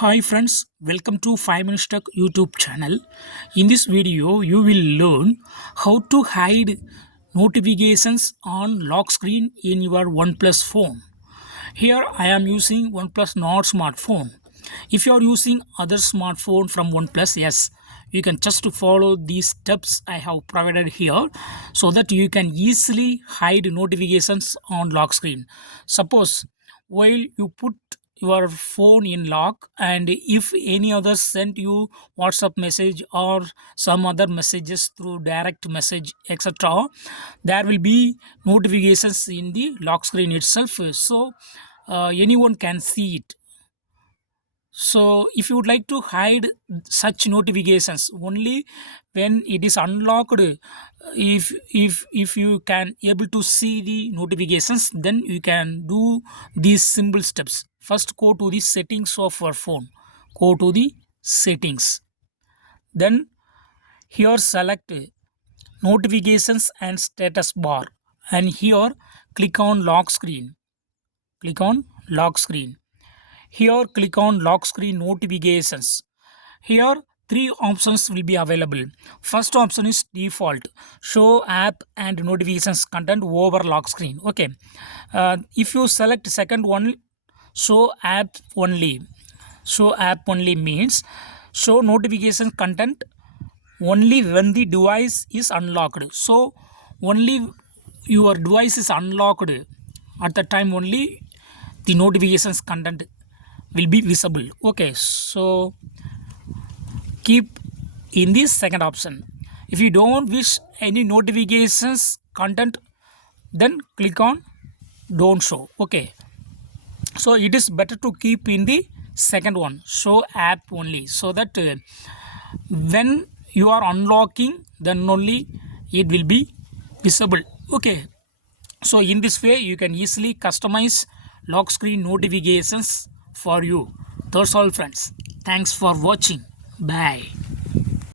Hi friends, welcome to 5 Minutes Tech YouTube channel. In this video, you will learn how to hide notifications on lock screen in your Oneplus phone. Here I am using Oneplus Nord smartphone. If you are using other smartphone from Oneplus, yes, you can just follow these steps I have provided here so that you can easily hide notifications on lock screen. Suppose while you put your phone in lock and if any others sent you WhatsApp message or some other messages through direct message etc, there will be notifications in the lock screen itself, so anyone can see it. So if you would like to hide such notifications only when it is unlocked, if you can able to see the notifications, then you can do these simple steps. First, go to the settings of your phone. Go to the settings. Then here select notifications and status bar, and here click on lock screen. Click on lock screen. Here click on lock screen notifications. Here three options will be available. First option is default, show app and notifications content over lock screen. Okay, if you select second one, show app only. Show app only means show notification content only when the device is unlocked. So only your device is unlocked, at the time only the notifications content will be visible. Okay, so keep in this second option. If you don't wish any notifications content, then click on don't show. Okay, so it is better to keep in the second one, show app only, so that when you are unlocking, then only it will be visible. Okay, so in this way you can easily customize lock screen notifications for you. That's all friends, thanks for watching, bye.